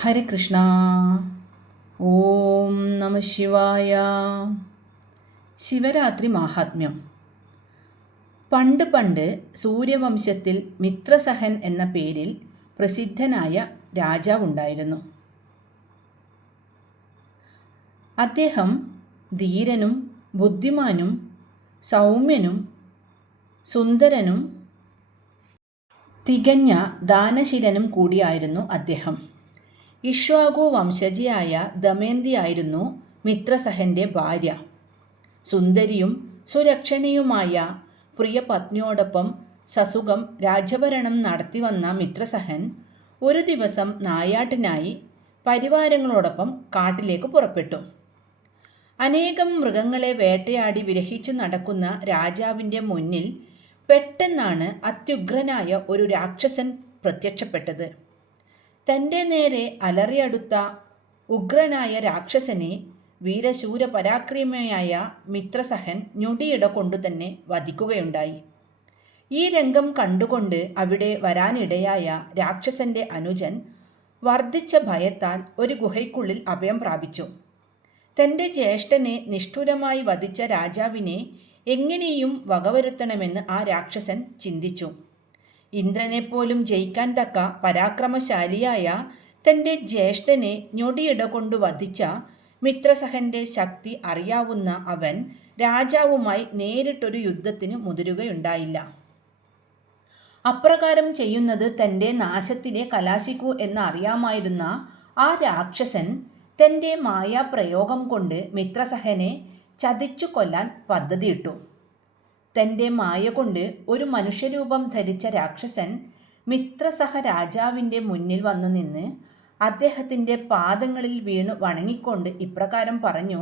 ഹരേ കൃഷ്ണ. ഓം നമ ശിവായ. ശിവരാത്രി മാഹാത്മ്യം. പണ്ട് പണ്ട് സൂര്യവംശത്തിൽ മിത്രസഹൻ എന്ന പേരിൽ പ്രസിദ്ധനായ രാജാവുണ്ടായിരുന്നു. അദ്ദേഹം ധീരനും ബുദ്ധിമാനും സൗമ്യനും സുന്ദരനും തികഞ്ഞ ദാനശീലനും കൂടിയായിരുന്നു അദ്ദേഹം. ഇക്ഷ്വാകു വംശജയായ ദമയന്തിയായിരുന്നു മിത്രസഹൻ്റെ ഭാര്യ. സുന്ദരിയും സുലക്ഷണിയുമായ പ്രിയപത്നിയോടൊപ്പം സസുഖം രാജ്യഭരണം നടത്തിവന്ന മിത്രസഹൻ ഒരു ദിവസം നായാട്ടിനായി പരിവാരങ്ങളോടൊപ്പം കാട്ടിലേക്ക് പുറപ്പെട്ടു. അനേകം മൃഗങ്ങളെ വേട്ടയാടി വിരഹിച്ചു നടക്കുന്ന രാജാവിൻ്റെ മുന്നിൽ പെട്ടെന്നാണ് അത്യുഗ്രനായ ഒരു രാക്ഷസൻ പ്രത്യക്ഷപ്പെട്ടത്. തൻ്റെ നേരെ അലറിയടുത്ത ഉഗ്രനായ രാക്ഷസനെ വീരശൂര പരാക്രമിയായ മിത്രസഹൻ ഞൊടിയിട കൊണ്ടുതന്നെ വധിക്കുകയുണ്ടായി. ഈ രംഗം കണ്ടുകൊണ്ട് അവിടെ വരാനിടയായ രാക്ഷസന്റെ അനുജൻ വർദ്ധിച്ച ഭയത്താൽ ഒരു ഗുഹയ്ക്കുള്ളിൽ അഭയം പ്രാപിച്ചു. തൻ്റെ ജ്യേഷ്ഠനെ നിഷ്ഠുരമായി വധിച്ച രാജാവിനെ എങ്ങനെയും വകവരുത്തണമെന്ന് ആ രാക്ഷസൻ ചിന്തിച്ചു. ഇന്ദ്രനെപ്പോലും ജയിക്കാൻ തക്ക പരാക്രമശാലിയായ തൻ്റെ ജ്യേഷ്ഠനെ ഞൊടിയിട കൊണ്ട് വധിച്ച മിത്രസഹൻ്റെ ശക്തി അറിയാവുന്ന അവൻ രാജാവുമായി നേരിട്ടൊരു യുദ്ധത്തിന് മുതിരുകയുണ്ടായില്ല. അപ്രകാരം ചെയ്യുന്നത് തൻ്റെ നാശത്തിനെ കലാശിക്കൂ എന്നറിയാമായിരുന്ന ആ രാക്ഷസൻ തൻ്റെ മായാപ്രയോഗം കൊണ്ട് മിത്രസഹനെ ചതിച്ചു കൊല്ലാൻ പദ്ധതിയിട്ടു. തൻ്റെ മായ കൊണ്ട് ഒരു മനുഷ്യരൂപം ധരിച്ച രാക്ഷസൻ മിത്രസഹ രാജാവിൻ്റെ മുന്നിൽ വന്നു നിന്ന് അദ്ദേഹത്തിൻ്റെ പാദങ്ങളിൽ വീണു വണങ്ങിക്കൊണ്ട് ഇപ്രകാരം പറഞ്ഞു: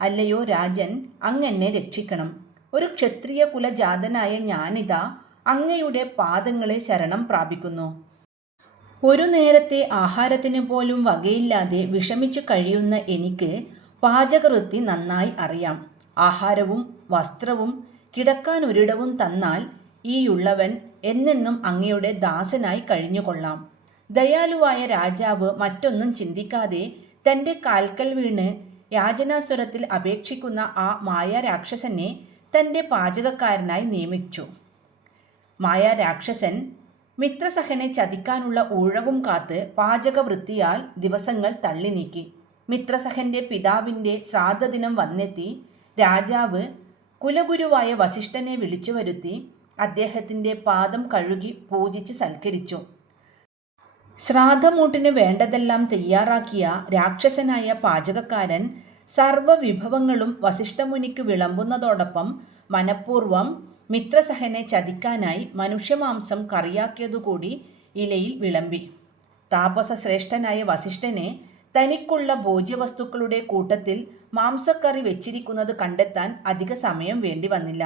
അല്ലയോ രാജൻ, അങ്ങെന്നെ രക്ഷിക്കണം. ഒരു ക്ഷത്രിയ കുലജാതനായ ഞാനിതാ അങ്ങയുടെ പാദങ്ങളെ ശരണം പ്രാപിക്കുന്നു. ഒരു നേരത്തെ ആഹാരത്തിന് പോലും വകയില്ലാതെ വിഷമിച്ചു കഴിയുന്ന എനിക്ക് പാചകവൃത്തി നന്നായി അറിയാം. ആഹാരവും വസ്ത്രവും കിടക്കാനൊരിടവും തന്നാൽ ഈയുള്ളവൻ എന്നെന്നും അങ്ങയുടെ ദാസനായി കഴിഞ്ഞുകൊള്ളാം. ദയാലുവായ രാജാവ് മറ്റൊന്നും ചിന്തിക്കാതെ തൻ്റെ കാൽക്കൽ വീണ് യാചനാസ്വരത്തിൽ അപേക്ഷിക്കുന്ന ആ മായാരാക്ഷസനെ തൻ്റെ പാചകക്കാരനായി നിയമിച്ചു. മായാരാക്ഷസൻ മിത്രസഹനെ ചതിക്കാനുള്ള ഊഴവും കാത്ത് പാചകവൃത്തിയാൽ ദിവസങ്ങൾ തള്ളി നീക്കി. മിത്രസഹൻ്റെ പിതാവിൻ്റെ ശ്രാദ്ധദിനം വന്നെത്തി. രാജാവ് കുലഗുരുവായ വസിഷ്ഠനെ വിളിച്ചു വരുത്തി അദ്ദേഹത്തിൻ്റെ പാദം കഴുകി പൂജിച്ച് സൽക്കരിച്ചു. ശ്രാദ്ധമൂട്ടിന് വേണ്ടതെല്ലാം തയ്യാറാക്കിയ രാക്ഷസനായ പാചകക്കാരൻ സർവ്വവിഭവങ്ങളും വസിഷ്ഠമുനിക്ക് വിളമ്പുന്നതോടൊപ്പം മനഃപൂർവ്വം മിത്രസഹനെ ചതിക്കാനായി മനുഷ്യമാംസം കറിയാക്കിയതുകൂടി ഇലയിൽ വിളമ്പി. താപസശ്രേഷ്ഠനായ വസിഷ്ഠനെ തനിക്കുള്ള ഭോജ്യവസ്തുക്കളുടെ കൂട്ടത്തിൽ മാംസക്കറി വെച്ചിരിക്കുന്നത് കണ്ടെത്താൻ അധിക സമയം വേണ്ടി വന്നില്ല.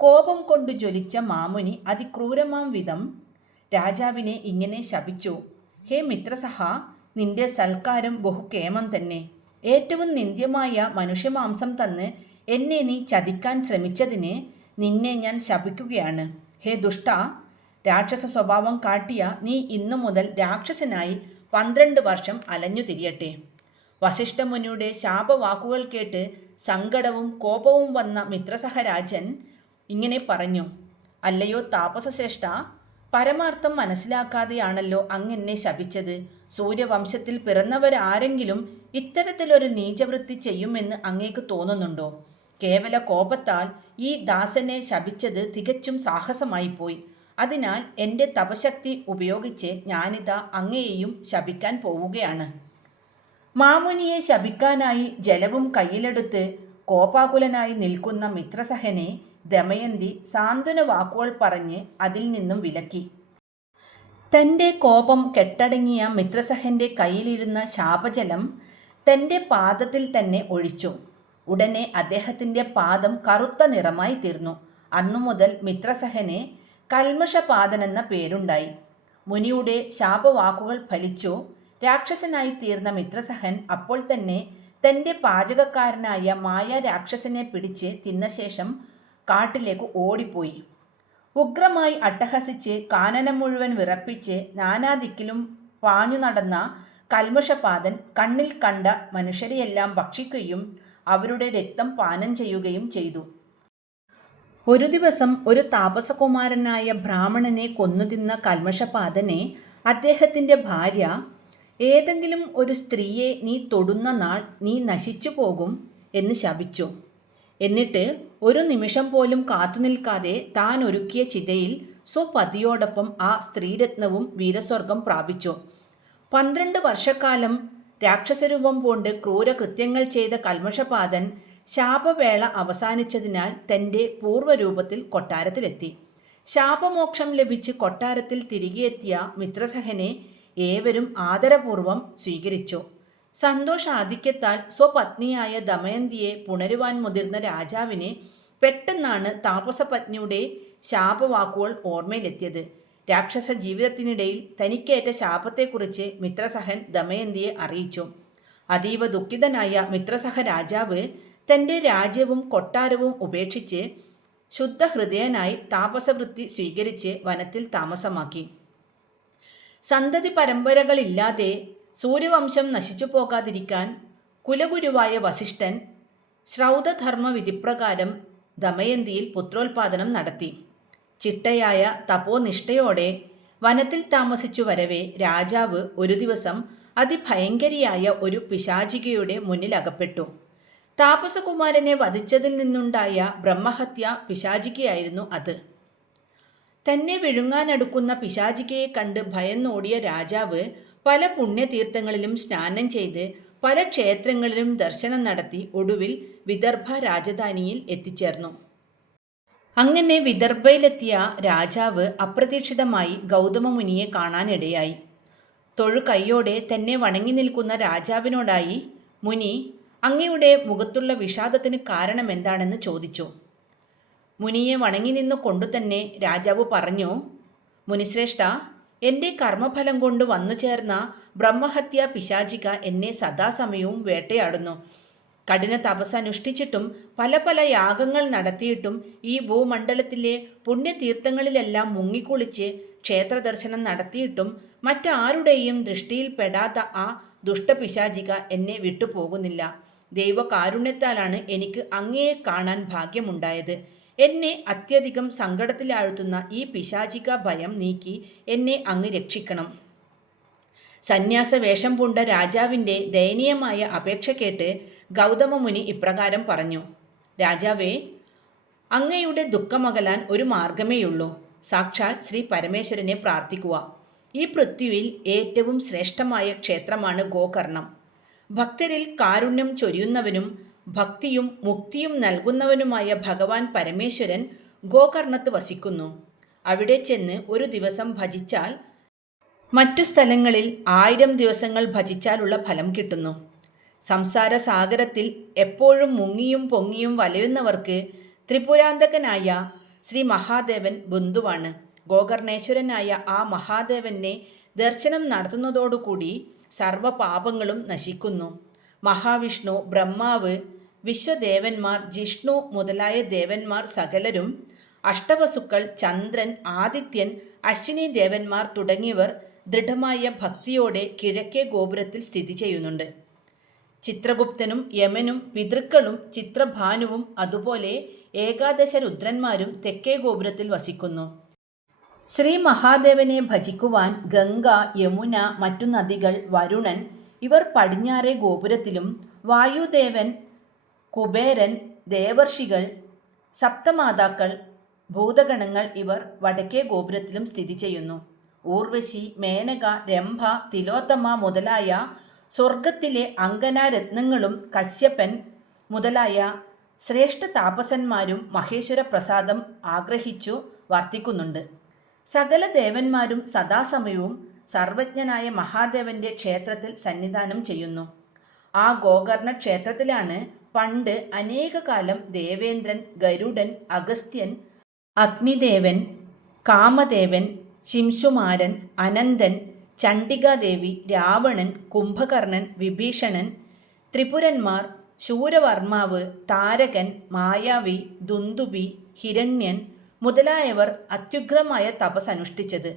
കോപം കൊണ്ട് ജ്വലിച്ച മാമുനി അതിക്രൂരമാം വിധം രാജാവിനെ ഇങ്ങനെ ശപിച്ചു: ഹേ മിത്രസഹ, നിന്റെ സൽക്കാരം ബഹുകേമം തന്നെ. ഏറ്റവും നിന്ദ്യമായ മനുഷ്യമാംസം തന്ന് എന്നെ നീ ചതിക്കാൻ ശ്രമിച്ചതിന് നിന്നെ ഞാൻ ശപിക്കുകയാണ്. ഹേ ദുഷ്ട, രാക്ഷസ സ്വഭാവം കാട്ടിയ നീ ഇന്നു മുതൽ രാക്ഷസനായി 12 വർഷം അലഞ്ഞു തിരിയട്ടെ. വസിഷ്ഠമുനിയുടെ ശാപവാക്കുകൾ കേട്ട് സങ്കടവും കോപവും വന്ന മിത്രസഹരാജൻ ഇങ്ങനെ പറഞ്ഞു: അല്ലയോ താപസശ്രേഷ്ഠ, പരമാർത്ഥം മനസ്സിലാക്കാതെയാണല്ലോ അങ്ങെന്നെ ശപിച്ചത്. സൂര്യവംശത്തിൽ പിറന്നവരാരെങ്കിലും ഇത്തരത്തിലൊരു നീചവൃത്തി ചെയ്യുമെന്ന് അങ്ങേക്ക് തോന്നുന്നുണ്ടോ? കേവല കോപത്താൽ ഈ ദാസനെ ശപിച്ചത് തികച്ചും സാഹസമായിപ്പോയി. അതിനാൽ എൻ്റെ തപശക്തി ഉപയോഗിച്ച് ഞാനിതാ അങ്ങയെയും ശപിക്കാൻ പോവുകയാണ്. മാമുനിയെ ശപിക്കാനായി ജലവും കയ്യിലെടുത്ത് കോപാകുലനായി നിൽക്കുന്ന മിത്രസഹനെ ദമയന്തി സാന്ത്വന വാക്കുകൾ പറഞ്ഞ് അതിൽ നിന്നും വിലക്കി. തൻ്റെ കോപം കെട്ടടങ്ങിയ മിത്രസഹൻ്റെ കയ്യിലിരുന്ന ശാപജലം തൻ്റെ പാദത്തിൽ തന്നെ ഒഴിച്ചു. ഉടനെ അദ്ദേഹത്തിൻ്റെ പാദം കറുത്ത നിറമായി തീർന്നു. അന്നു മുതൽ മിത്രസഹനെ കൽമഷപാദനെന്ന പേരുണ്ടായി. മുനിയുടെ ശാപവാക്കുകൾ ഫലിച്ചു. രാക്ഷസനായി തീർന്ന മിത്രസഹൻ അപ്പോൾ തന്നെ തൻ്റെ പാചകക്കാരനായ മായാരാക്ഷസനെ പിടിച്ച് തിന്ന ശേഷം കാട്ടിലേക്ക് ഓടിപ്പോയി. ഉഗ്രമായി അട്ടഹസിച്ച് കാനനം മുഴുവൻ വിറപ്പിച്ച് നാനാദിക്കിലും പാഞ്ഞു നടന്ന കൽമഷപാതൻ കണ്ണിൽ കണ്ട മനുഷ്യരെയെല്ലാം ഭക്ഷിക്കുകയും അവരുടെ രക്തം പാനം ചെയ്യുകയും ചെയ്തു. ഒരു ദിവസം ഒരു താപസകുമാരനായ ബ്രാഹ്മണനെ കൊന്നുതിന്ന കൽമഷപാതനെ അദ്ദേഹത്തിൻ്റെ ഭാര്യ, ഏതെങ്കിലും ഒരു സ്ത്രീയെ നീ തൊടുന്ന നാൾ നീ നശിച്ചു പോകും എന്ന് ശപിച്ചു. എന്നിട്ട് ഒരു നിമിഷം പോലും കാത്തുനിൽക്കാതെ താൻ ഒരുക്കിയ ചിതയിൽ സ്വപതിയോടൊപ്പം ആ സ്ത്രീരത്നവും വീരസ്വർഗം പ്രാപിച്ചു. 12 വർഷക്കാലം രാക്ഷസരൂപം പൂണ്ട് ക്രൂരകൃത്യങ്ങൾ ചെയ്ത കൽമഷപാതൻ ശാപവേള അവസാനിച്ചതിനാൽ തൻ്റെ പൂർവ്വരൂപത്തിൽ കൊട്ടാരത്തിലെത്തി. ശാപമോക്ഷം ലഭിച്ച് കൊട്ടാരത്തിൽ തിരികെ എത്തിയ മിത്രസഹനെ ഏവരും ആദരപൂർവ്വം സ്വീകരിച്ചു. സന്തോഷാധിക്യത്താൽ സ്വപത്നിയായ ദമയന്തിയെ പുണരുവാൻ മുതിർന്ന രാജാവിന് പെട്ടെന്നാണ് താപസപത്നിയുടെ ശാപവാക്കുകൾ ഓർമ്മയിലെത്തിയത്. രാക്ഷസ ജീവിതത്തിനിടയിൽ തനിക്കേറ്റ ശാപത്തെക്കുറിച്ച് മിത്രസഹൻ ദമയന്തിയെ അറിയിച്ചു. അതീവ ദുഃഖിതനായ മിത്രസഹ രാജാവ് തൻ്റെ രാജ്യവും കൊട്ടാരവും ഉപേക്ഷിച്ച് ശുദ്ധഹൃദയനായി താപസവൃത്തി സ്വീകരിച്ച് വനത്തിൽ താമസമാക്കി. സന്തതി പരമ്പരകളില്ലാതെ സൂര്യവംശം നശിച്ചു പോകാതിരിക്കാൻ കുലഗുരുവായ വസിഷ്ഠൻ ശ്രൗതധർമ്മ വിധിപ്രകാരം ദമയന്തിയിൽ പുത്രോത്പാദനം നടത്തി. ചിട്ടയായ തപോനിഷ്ഠയോടെ വനത്തിൽ താമസിച്ചു വരവേ രാജാവ് ഒരു ദിവസം അതിഭയങ്കരിയായ ഒരു പിശാചികയുടെ മുന്നിലകപ്പെട്ടു. താപസകുമാരനെ വധിച്ചതിൽ നിന്നുണ്ടായ ബ്രഹ്മഹത്യ പിശാചികയായിരുന്നു അത്. തന്നെ വിഴുങ്ങാനടുക്കുന്ന പിശാചികയെ കണ്ട് ഭയന്നോടിയ രാജാവ് പല പുണ്യതീർത്ഥങ്ങളിലും സ്നാനം ചെയ്ത് പല ക്ഷേത്രങ്ങളിലും ദർശനം നടത്തി ഒടുവിൽ വിദർഭ രാജധാനിയിൽ എത്തിച്ചേർന്നു. അങ്ങനെ വിദർഭയിലെത്തിയ രാജാവ് അപ്രതീക്ഷിതമായി ഗൗതമമുനിയെ കാണാനിടയായി. തൊഴുകൈയോടെ തന്നെ വണങ്ങി നിൽക്കുന്ന രാജാവിനോടായി മുനി, അങ്ങയുടെ മുഖത്തുള്ള വിഷാദത്തിന് കാരണമെന്താണെന്ന് ചോദിച്ചു. മുനിയെ വണങ്ങി നിന്നു കൊണ്ടുതന്നെ രാജാവ് പറഞ്ഞു, മുനിശ്രേഷ്ഠ, എൻ്റെ കർമ്മഫലം കൊണ്ട് വന്നു ചേർന്ന ബ്രഹ്മഹത്യ പിശാചിക എന്നെ സദാസമയവും വേട്ടയാടുന്നു. കഠിന തപസ് അനുഷ്ഠിച്ചിട്ടും പല പല യാഗങ്ങൾ നടത്തിയിട്ടും ഈ ഭൂമണ്ഡലത്തിലെ പുണ്യതീർത്ഥങ്ങളിലെല്ലാം മുങ്ങിക്കുളിച്ച് ക്ഷേത്രദർശനം നടത്തിയിട്ടും മറ്റാരുടെയും ദൃഷ്ടിയിൽപ്പെടാത്ത ആ ദുഷ്ടപിശാചിക എന്നെ വിട്ടുപോകുന്നില്ല. ദൈവകാരുണ്യത്താലാണ് എനിക്ക് അങ്ങയെ കാണാൻ ഭാഗ്യമുണ്ടായത്. എന്നെ അത്യധികം സങ്കടത്തിലാഴ്ത്തുന്ന ഈ പിശാചിക ഭയം നീക്കി എന്നെ അങ്ങ് രക്ഷിക്കണം. സന്യാസ വേഷം പൂണ്ട രാജാവിൻ്റെ ദയനീയമായ അപേക്ഷ കേട്ട് ഗൗതമമുനി ഇപ്രകാരം പറഞ്ഞു. രാജാവേ, അങ്ങയുടെ ദുഃഖമകലാൻ ഒരു മാർഗമേയുള്ളൂ. സാക്ഷാൽ ശ്രീ പരമേശ്വരനെ പ്രാർത്ഥിക്കുക. ഈ പൃഥ്വിയിൽ ഏറ്റവും ശ്രേഷ്ഠമായ ക്ഷേത്രമാണ് ഗോകർണം. ഭക്തരിൽ കാരുണ്യം ചൊരിയുന്നവനും ഭക്തിയും മുക്തിയും നൽകുന്നവനുമായ ഭഗവാൻ പരമേശ്വരൻ ഗോകർണത്ത് വസിക്കുന്നു. അവിടെ ചെന്ന് ഒരു ദിവസം ഭജിച്ചാൽ മറ്റു സ്ഥലങ്ങളിൽ 1000 ദിവസങ്ങൾ ഭജിച്ചാലുള്ള ഫലം കിട്ടുന്നു. സംസാര സാഗരത്തിൽ എപ്പോഴും മുങ്ങിയും പൊങ്ങിയും വലയുന്നവർക്ക് ത്രിപുരാന്തകനായ ശ്രീ മഹാദേവൻ ബന്ധുവാണ്. ഗോകർണേശ്വരനായ ആ മഹാദേവനെ ദർശനം നടത്തുന്നതോടുകൂടി സർവപാപങ്ങളും നശിക്കുന്നു. മഹാവിഷ്ണു, ബ്രഹ്മാവ്, വിശ്വദേവന്മാർ, ജിഷ്ണു മുതലായ ദേവന്മാർ സകലരും, അഷ്ടവസുക്കൾ, ചന്ദ്രൻ, ആദിത്യൻ, അശ്വിനി ദേവന്മാർ തുടങ്ങിയവർ ദൃഢമായ ഭക്തിയോടെ കിഴക്കേ ഗോപുരത്തിൽ സ്ഥിതി ചെയ്യുന്നുണ്ട്. ചിത്രഗുപ്തനും യമനും പിതൃക്കളും ചിത്രഭാനുവും അതുപോലെ ഏകാദശ രുദ്രന്മാരും തെക്കേ ഗോപുരത്തിൽ വസിക്കുന്നു. ശ്രീ മഹാദേവനെ ഭജിക്കുവാൻ ഗംഗ, യമുന, മറ്റു നദികൾ, വരുണൻ ഇവർ പടിഞ്ഞാറേ ഗോപുരത്തിലും, വായുദേവൻ, കുബേരൻ, ദേവർഷികൾ, സപ്തമാതാക്കൾ, ഭൂതഗണങ്ങൾ ഇവർ വടക്കേ ഗോപുരത്തിലും സ്ഥിതി ചെയ്യുന്നു. ഊർവശി, മേനക, രംഭ, തിലോത്തമ മുതലായ സ്വർഗത്തിലെ അങ്കനാരത്നങ്ങളും കശ്യപൻ മുതലായ ശ്രേഷ്ഠ താപസന്മാരും മഹേശ്വര പ്രസാദം ആഗ്രഹിച്ചു വർത്തിക്കുന്നുണ്ട്. സകല ദേവന്മാരും സദാസമയവും സർവജ്ഞനായ മഹാദേവന്റെ ക്ഷേത്രത്തിൽ സന്നിധാനം ചെയ്യുന്നു. ആ ഗോകർണ ക്ഷേത്രത്തിലാണ് പണ്ട് അനേകകാലം ദേവേന്ദ്രൻ, ഗരുഡൻ, അഗസ്ത്യൻ, അഗ്നിദേവൻ, കാമദേവൻ, ശിംശുമാരൻ, അനന്തൻ, ചണ്ഡികാദേവി, രാവണൻ, കുംഭകർണൻ, വിഭീഷണൻ, ത്രിപുരന്മാർ, ശൂരവർമാവ്, താരകൻ, മായാവി, ദുന്ദുബി, ഹിരണ്യൻ മുതലായവർ അത്യുഗ്രമായ തപസ് അനുഷ്ഠിച്ചത്.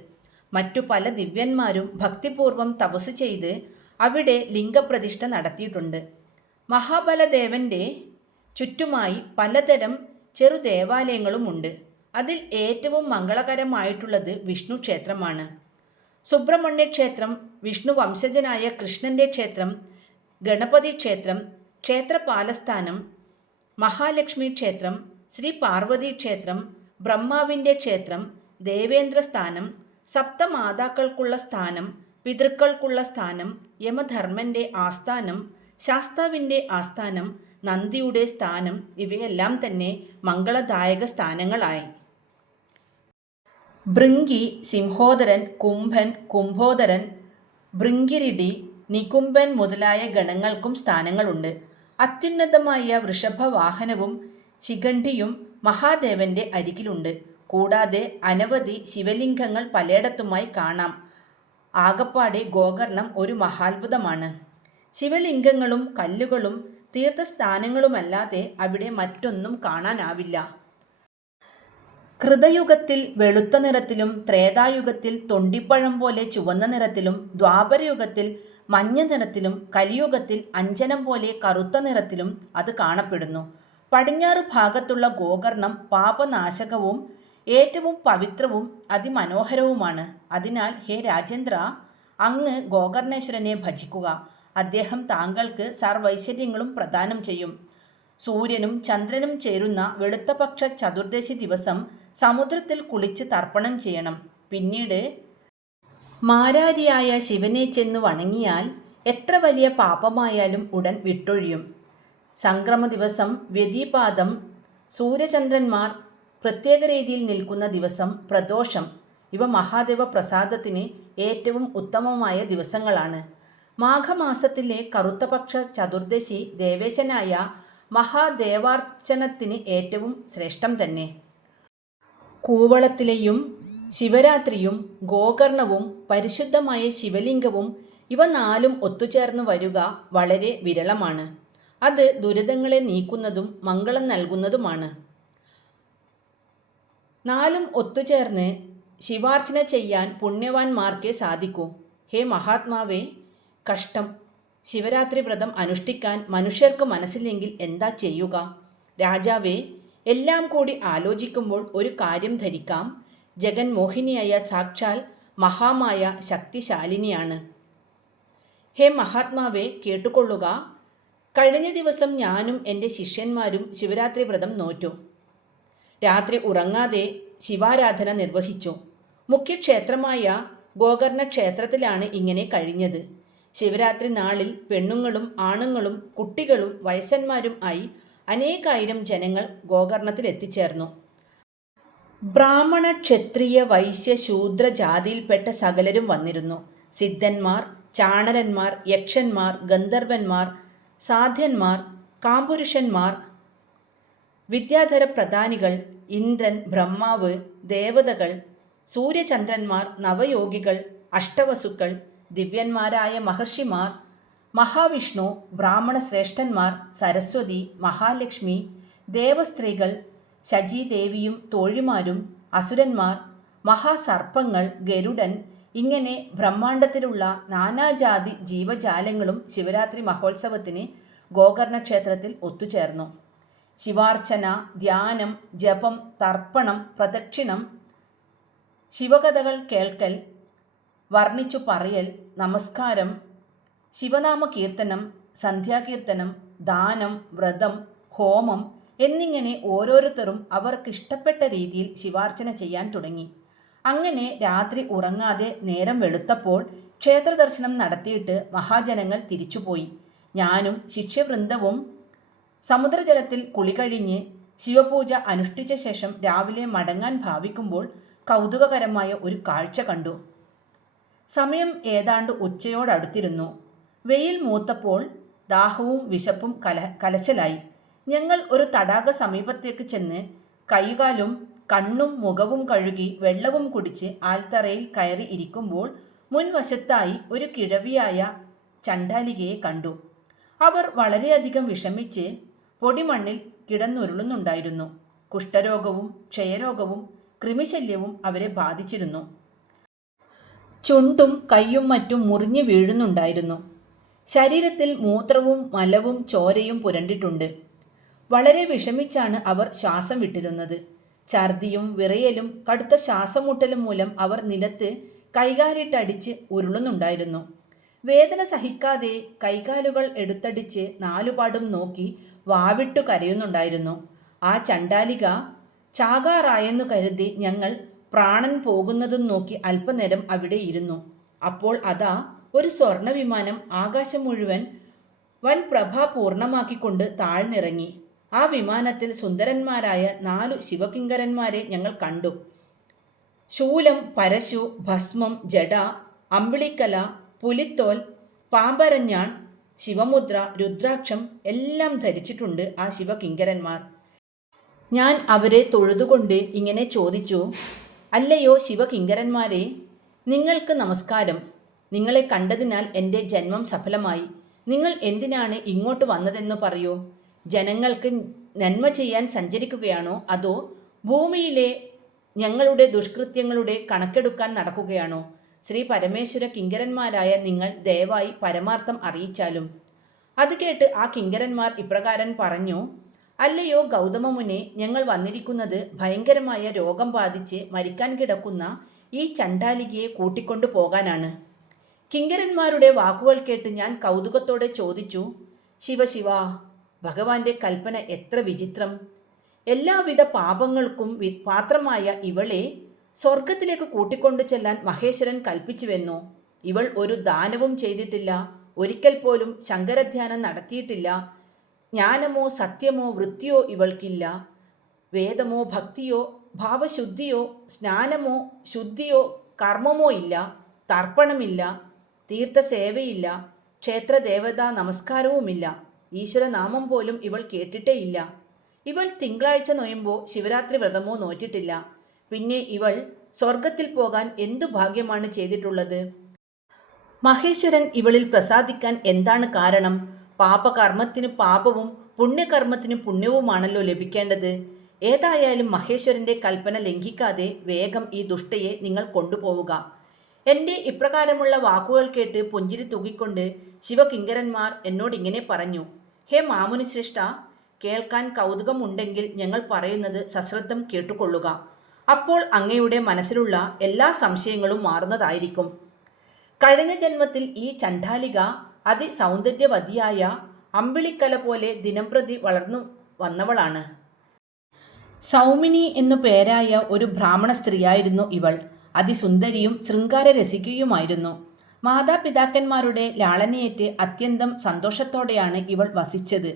മറ്റു പല ദിവ്യന്മാരും ഭക്തിപൂർവം തപസ്സു ചെയ്ത് അവിടെ ലിംഗപ്രതിഷ്ഠ നടത്തിയിട്ടുണ്ട്. മഹാബലദേവൻ്റെ ചുറ്റുമായി പലതരം ചെറു ദേവാലയങ്ങളുമുണ്ട്. അതിൽ ഏറ്റവും മംഗളകരമായിട്ടുള്ളത് വിഷ്ണു ക്ഷേത്രമാണ്. സുബ്രഹ്മണ്യ ക്ഷേത്രം, വിഷ്ണു വംശജനായ കൃഷ്ണൻ്റെ ക്ഷേത്രം, ഗണപതി ക്ഷേത്രം, ക്ഷേത്രപാലസ്ഥാനം, മഹാലക്ഷ്മി ക്ഷേത്രം, ശ്രീ പാർവതി ക്ഷേത്രം, ബ്രഹ്മാവിൻ്റെ ക്ഷേത്രം, ദേവേന്ദ്രസ്ഥാനം, സപ്തമാതാക്കൾക്കുള്ള സ്ഥാനം, പിതൃക്കൾക്കുള്ള സ്ഥാനം, യമധർമ്മൻ്റെ ആസ്ഥാനം, ശാസ്താവിൻ്റെ ആസ്ഥാനം, നന്ദിയുടെ സ്ഥാനം ഇവയെല്ലാം തന്നെ മംഗളദായക സ്ഥാനങ്ങളായി. ഭൃങ്കി, സിംഹോദരൻ, കുംഭൻ, കുംഭോദരൻ, ഭൃങ്കിരിടി, നികുംബൻ മുതലായ ഗണങ്ങൾക്കും സ്ഥാനങ്ങളുണ്ട്. അത്യുന്നതമായ വൃഷഭവാഹനവും ശിഖണ്ഡിയും മഹാദേവന്റെ അരികിലുണ്ട്. കൂടാതെ അനവധി ശിവലിംഗങ്ങൾ പലയിടത്തുമായി കാണാം. ആകപ്പാടെ ഗോകർണം ഒരു മഹാത്ഭുതമാണ്. ശിവലിംഗങ്ങളും കല്ലുകളും തീർത്ഥസ്ഥാനങ്ങളുമല്ലാതെ അവിടെ മറ്റൊന്നും കാണാനാവില്ല. കൃതയുഗത്തിൽ വെളുത്ത നിറത്തിലും, ത്രേതായുഗത്തിൽ തൊണ്ടിപ്പഴം പോലെ ചുവന്ന നിറത്തിലും, ദ്വാപരയുഗത്തിൽ മഞ്ഞ നിറത്തിലും, കലിയുഗത്തിൽ അഞ്ജനം പോലെ കറുത്ത നിറത്തിലും അത് കാണപ്പെടുന്നു. പടിഞ്ഞാറ് ഭാഗത്തുള്ള ഗോകർണം പാപനാശകവും ഏറ്റവും പവിത്രവും അതിമനോഹരവുമാണ്. അതിനാൽ ഹേ രാജേന്ദ്ര, അങ്ങ് ഗോകർണേശ്വരനെ ഭജിക്കുക. അദ്ദേഹം താങ്കൾക്ക് സർവൈശ്വര്യങ്ങളും പ്രദാനം ചെയ്യും. സൂര്യനും ചന്ദ്രനും ചേരുന്ന വെളുത്തപക്ഷ ചതുർദശി ദിവസം സമുദ്രത്തിൽ കുളിച്ച് തർപ്പണം ചെയ്യണം. പിന്നീട് മാരാരിയായ ശിവനെ ചെന്ന് വണങ്ങിയാൽ എത്ര വലിയ പാപമായാലും ഉടൻ വിട്ടൊഴിയും. സംക്രമ ദിവസം, വ്യതിപാതം, സൂര്യചന്ദ്രന്മാർ പ്രത്യേക രീതിയിൽ നിൽക്കുന്ന ദിവസം, പ്രദോഷം ഇവ മഹാദേവ പ്രസാദത്തിന് ഏറ്റവും ഉത്തമമായ ദിവസങ്ങളാണ്. മാഘമാസത്തിലെ കറുത്തപക്ഷ ചതുർദശി ദേവേശനായ മഹാദേവാർച്ചനത്തിന് ഏറ്റവും ശ്രേഷ്ഠം തന്നെ. കൂവളത്തിലെയും ശിവരാത്രിയും ഗോകർണവും പരിശുദ്ധമായ ശിവലിംഗവും ഇവ നാലും ഒത്തുചേർന്ന് വരുക വളരെ വിരളമാണ്. അത് ദുരിതങ്ങളെ നീക്കുന്നതും മംഗളം നൽകുന്നതുമാണ്. നാലും ഒത്തുചേർന്ന് ശിവാർച്ചന ചെയ്യാൻ പുണ്യവാന്മാർക്കേ സാധിക്കൂ. ഹേ മഹാത്മാവേ, കഷ്ടം! ശിവരാത്രി വ്രതം അനുഷ്ഠിക്കാൻ മനുഷ്യർക്ക് മനസ്സില്ലെങ്കിൽ എന്താ ചെയ്യുക? രാജാവേ, എല്ലാം കൂടി ആലോചിക്കുമ്പോൾ ഒരു കാര്യം ധരിക്കാം. ജഗന്മോഹിനിയായ സാക്ഷാൽ മഹാമായ ശക്തിശാലിനിയാണ്. ഹേ മഹാത്മാവേ, കേട്ടുകൊള്ളുക. കഴിഞ്ഞ ദിവസം ഞാനും എൻ്റെ ശിഷ്യന്മാരും ശിവരാത്രി വ്രതം നോറ്റു. രാത്രി ഉറങ്ങാതെ ശിവാരാധന നിർവഹിച്ചു. മുഖ്യക്ഷേത്രമായ ഗോകർണ ക്ഷേത്രത്തിലാണ് ഇങ്ങനെ കഴിഞ്ഞത്. ശിവരാത്രി നാളിൽ പെണ്ണുങ്ങളും ആണുങ്ങളും കുട്ടികളും വയസ്സന്മാരും ആയി അനേകായിരം ജനങ്ങൾ ഗോകർണത്തിൽ എത്തിച്ചേർന്നു. ബ്രാഹ്മണ, ക്ഷത്രിയ, വൈശ്യ, ശൂദ്ര ജാതിയിൽപ്പെട്ട സകലരും വന്നിരുന്നു. സിദ്ധന്മാർ, ചാണരന്മാർ, യക്ഷന്മാർ, ഗന്ധർവന്മാർ, സാധ്യന്മാർ, കാമ്പുരുഷന്മാർ, വിദ്യാധര പ്രധാനികൾ, ഇന്ദ്രൻ, ബ്രഹ്മാവ്, ദേവതകൾ, സൂര്യചന്ദ്രന്മാർ, നവയോഗികൾ, അഷ്ടവസുക്കൾ, ദിവ്യന്മാരായ മഹർഷിമാർ, മഹാവിഷ്ണു, ബ്രാഹ്മണ ശ്രേഷ്ഠന്മാർ, സരസ്വതി, മഹാലക്ഷ്മി, ദേവസ്ത്രീകൾ, ശചീദേവിയും തോഴിമാരും, അസുരന്മാർ, മഹാസർപ്പങ്ങൾ, ഗരുഡൻ, ഇങ്ങനെ ബ്രഹ്മാണ്ഡത്തിലുള്ള നാനാജാതി ജീവജാലങ്ങളും ശിവരാത്രി മഹോത്സവത്തിന് ഗോകർണ ക്ഷേത്രത്തിൽ ഒത്തുചേർന്നു. ശിവാർച്ചന, ധ്യാനം, ജപം, തർപ്പണം, പ്രദക്ഷിണം, ശിവകഥകൾ കേൾക്കൽ, വർണ്ണിച്ചു പറയൽ, നമസ്കാരം, ശിവനാമ കീർത്തനം, സന്ധ്യാകീർത്തനം, ദാനം, വ്രതം, ഹോമം എന്നിങ്ങനെ ഓരോരുത്തരും അവർക്കിഷ്ടപ്പെട്ട രീതിയിൽ ശിവാർച്ചന ചെയ്യാൻ തുടങ്ങി. അങ്ങനെ രാത്രി ഉറങ്ങാതെ നേരം വെളുത്തപ്പോൾ ക്ഷേത്രദർശനം നടത്തിയിട്ട് മഹാജനങ്ങൾ തിരിച്ചുപോയി. ഞാനും ശിഷ്യവൃന്ദവും സമുദ്രജലത്തിൽ കുളി കഴിഞ്ഞ് ശിവപൂജ അനുഷ്ഠിച്ച ശേഷം രാവിലെ മടങ്ങാൻ ഭാവിക്കുമ്പോൾ കൗതുകകരമായ ഒരു കാഴ്ച കണ്ടു. സമയം ഏതാണ്ട് ഉച്ചയോടടുത്തിരുന്നു. വെയിൽ മൂത്തപ്പോൾ ദാഹവും വിശപ്പും കലശലായി. ഞങ്ങൾ ഒരു തടാക സമീപത്തേക്ക് ചെന്ന് കൈകാലും കണ്ണും മുഖവും കഴുകി വെള്ളവും കുടിച്ച് ആൽത്തറയിൽ കയറി ഇരിക്കുമ്പോൾ മുൻവശത്തായി ഒരു കിഴവിയായ ചണ്ഡാലികയെ കണ്ടു. അവർ വളരെയധികം വിഷമിച്ച് പൊടിമണ്ണിൽ കിടന്നുരുളുന്നുണ്ടായിരുന്നു. കുഷ്ഠരോഗവും ക്ഷയരോഗവും കൃമിശല്യവും അവരെ ബാധിച്ചിരുന്നു. ചുണ്ടും കൈയും മറ്റും മുറിഞ്ഞു വീഴുന്നുണ്ടായിരുന്നു. ശരീരത്തിൽ മൂത്രവും മലവും ചോരയും പുരണ്ടിട്ടുണ്ട്. വളരെ വിഷമിച്ചാണ് അവർ ശ്വാസം വിട്ടിരുന്നത്. ഛർദിയും വിറയലും കടുത്ത ശ്വാസമുട്ടലും മൂലം അവർ നിലത്ത് കൈകാലിട്ടടിച്ച് ഉരുളുന്നുണ്ടായിരുന്നു. വേദന സഹിക്കാതെ കൈകാലുകൾ എടുത്തടിച്ച് നാലുപാടും നോക്കി വാവിട്ടു കരയുന്നുണ്ടായിരുന്നു. ആ ചണ്ടാലിക ചാകാറായെന്നു കരുതി ഞങ്ങൾ പ്രാണൻ പോകുന്നതും നോക്കി അല്പനേരം അവിടെ ഇരുന്നു. അപ്പോൾ അതാ ഒരു സ്വർണ്ണ വിമാനം ആകാശം മുഴുവൻ വൻ പ്രഭ പൂർണ്ണമാക്കിക്കൊണ്ട് താഴ്ന്നിറങ്ങി. ആ വിമാനത്തിൽ സുന്ദരന്മാരായ 4 ശിവകിങ്കരന്മാരെ ഞങ്ങൾ കണ്ടു. ശൂലം, പരശു, ഭസ്മം, ജട, അമ്പിളിക്കല, പുലിത്തോൽ, പാമ്പരഞ്ഞാൺ, ശിവമുദ്ര, രുദ്രാക്ഷം എല്ലാം ധരിച്ചിട്ടുണ്ട് ആ ശിവകിങ്കരന്മാർ. ഞാൻ അവരെ തൊഴുതുകൊണ്ട് ഇങ്ങനെ ചോദിച്ചു, അല്ലയോ ശിവകിങ്കരന്മാരെ, നിങ്ങൾക്ക് നമസ്കാരം. നിങ്ങളെ കണ്ടതിനാൽ എൻ്റെ ജന്മം സഫലമായി. നിങ്ങൾ എന്തിനാണ് ഇങ്ങോട്ട് വന്നതെന്ന് പറയൂ. ജനങ്ങൾക്ക് നന്മ ചെയ്യാൻ സഞ്ചരിക്കുകയാണോ അതോ ഭൂമിയിലെ ഞങ്ങളുടെ ദുഷ്കൃത്യങ്ങളുടെ കണക്കെടുക്കാൻ നടക്കുകയാണോ? ശ്രീ പരമേശ്വര കിങ്കരന്മാരായ നിങ്ങൾ ദയവായി പരമാർത്ഥം അറിയിച്ചാലും. അത് കേട്ട് ആ കിങ്കരന്മാർ ഇപ്രകാരം പറഞ്ഞു, അല്ലയോ ഗൗതമമുനെ, ഞങ്ങൾ വന്നിരിക്കുന്നത് ഭയങ്കരമായ രോഗം ബാധിച്ച് മരിക്കാൻ കിടക്കുന്ന ഈ ചണ്ടാലികയെ കൂട്ടിക്കൊണ്ടു പോകാനാണ്. കിങ്കരന്മാരുടെ വാക്കുകൾ കേട്ട് ഞാൻ കൗതുകത്തോടെ ചോദിച്ചു, ശിവശിവ, ഭഗവാന്റെ കൽപ്പന എത്ര വിചിത്രം! എല്ലാവിധ പാപങ്ങൾക്കും പാത്രമായ ഇവളെ സ്വർഗത്തിലേക്ക് കൂട്ടിക്കൊണ്ടു ചെല്ലാൻ മഹേശ്വരൻ കൽപ്പിച്ചുവെന്നോ? ഇവൾ ഒരു ദാനവും ചെയ്തിട്ടില്ല, ഒരിക്കൽ പോലും ശങ്കരധ്യാനം നടത്തിയിട്ടില്ല, ജ്ഞാനമോ സത്യമോ വൃത്തിയോ ഇവൾക്കില്ല, വേദമോ ഭക്തിയോ ഭാവശുദ്ധിയോ സ്നാനമോ ശുദ്ധിയോ കർമ്മമോ ഇല്ല, തർപ്പണമില്ല, തീർത്ഥസേവയില്ല, ക്ഷേത്രദേവതാ നമസ്കാരവുമില്ല, ഈശ്വരനാമം പോലും ഇവൾ കേട്ടിട്ടേയില്ല. ഇവൾ തിങ്കളാഴ്ച നൊയുമ്പോൾ ശിവരാത്രി വ്രതമോ നോറ്റിട്ടില്ല. പിന്നെ ഇവൾ സ്വർഗത്തിൽ പോകാൻ എന്തു ഭാഗ്യമാണ് ചെയ്തിട്ടുള്ളത്? മഹേശ്വരൻ ഇവളിൽ പ്രസാദിക്കാൻ എന്താണ് കാരണം? പാപകർമ്മത്തിന് പാപവും പുണ്യകർമ്മത്തിന് പുണ്യവുമാണല്ലോ ലഭിക്കേണ്ടത്. ഏതായാലും മഹേശ്വരൻ്റെ കൽപ്പന ലംഘിക്കാതെ വേഗം ഈ ദുഷ്ടയെ നിങ്ങൾ കൊണ്ടുപോവുക. എൻ്റെ ഇപ്രകാരമുള്ള വാക്കുകൾ കേട്ട് പുഞ്ചിരി തൂകിക്കൊണ്ട് ശിവകിങ്കരന്മാർ എന്നോടിങ്ങനെ പറഞ്ഞു, ഹേ മാമുനിശ്രേഷ്ഠ, കേൾക്കാൻ കൗതുകമുണ്ടെങ്കിൽ ഞങ്ങൾ പറയുന്നത് സശ്രദ്ധം കേട്ടുകൊള്ളുക. അപ്പോൾ അങ്ങയുടെ മനസ്സിലുള്ള എല്ലാ സംശയങ്ങളും മാറുന്നതായിരിക്കും. കഴിഞ്ഞ ജന്മത്തിൽ ഈ ചണ്ഡാലിക അതിസൗന്ദര്യവതിയായ അമ്പിളിക്കല പോലെ ദിനംപ്രതി വളർന്നു വന്നവളാണ്. സൗമിനി എന്നു പേരായ ഒരു ബ്രാഹ്മണ സ്ത്രീയായിരുന്നു ഇവൾ. അതിസുന്ദരിയും ശൃംഗാരരസികയുമായിരുന്നു. മാതാപിതാക്കന്മാരുടെ ലാളനയേറ്റ് അത്യന്തം സന്തോഷത്തോടെയാണ് ഇവൾ വസിച്ചത്.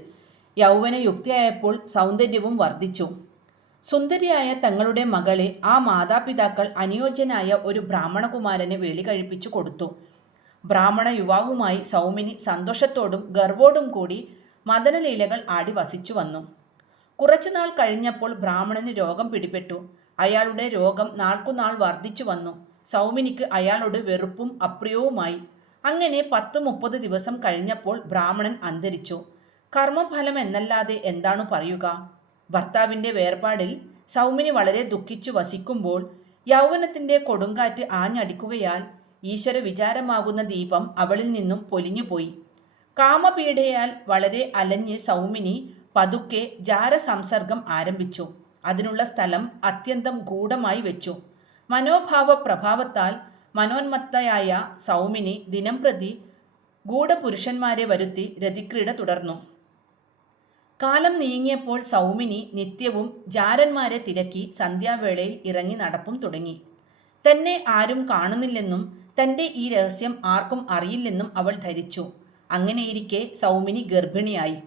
യൗവനയുക്തിയായപ്പോൾ സൗന്ദര്യവും വർദ്ധിച്ചു. സുന്ദരിയായ തങ്ങളുടെ മകളെ ആ മാതാപിതാക്കൾ അനുയോജ്യനായ ഒരു ബ്രാഹ്മണകുമാരനെ വേളി കഴിപ്പിച്ചു കൊടുത്തു. ബ്രാഹ്മണ യുവാവുമായി സൗമിനി സന്തോഷത്തോടും ഗർവോടും കൂടി മദനലീലകൾ ആടി വസിച്ചു വന്നു. കുറച്ചുനാൾ കഴിഞ്ഞപ്പോൾ ബ്രാഹ്മണന് രോഗം പിടിപെട്ടു. അയാളുടെ രോഗം നാൾക്കുനാൾ വർദ്ധിച്ചു വന്നു. സൗമിനിക്ക് അയാളോട് വെറുപ്പും അപ്രിയവുമായി. അങ്ങനെ 10-30 ദിവസം കഴിഞ്ഞപ്പോൾ ബ്രാഹ്മണൻ അന്തരിച്ചു. കർമ്മഫലം എന്നല്ലാതെ എന്താണ് പറയുക? ഭർത്താവിൻ്റെ വേർപാടിൽ സൗമിനി വളരെ ദുഃഖിച്ചു വസിക്കുമ്പോൾ യൗവനത്തിൻ്റെ കൊടുങ്കാറ്റ് ആഞ്ഞടിക്കുകയാൽ ഈശ്വര വിചാരമാകുന്ന ദീപം അവളിൽ നിന്നും പൊലിഞ്ഞുപോയി. കാമപീഡയാൽ വളരെ അലഞ്ഞ് സൗമിനി പതുക്കെ ജാരസംസർഗം ആരംഭിച്ചു. അതിനുള്ള സ്ഥലം അത്യന്തം ഗൂഢമായി വെച്ചു. മനോഭാവ പ്രഭാവത്താൽ മനോന്മത്തയായ സൗമിനി ദിനംപ്രതി ഗൂഢപുരുഷന്മാരെ വരുത്തി രതിക്രീഡ തുടർന്നു. കാലം നീങ്ങിയപ്പോൾ സൗമിനി നിത്യവും ജാരന്മാരെ തിരക്കി സന്ധ്യാവേളയിൽ ഇറങ്ങി നടപ്പും തുടങ്ങി. തന്നെ ആരും കാണുന്നില്ലെന്നും തൻ്റെ ഈ രഹസ്യം ആർക്കും അറിയില്ലെന്നും അവൾ ധരിച്ചു. അങ്ങനെയിരിക്കെ സൗമിനി ഗർഭിണിയായി.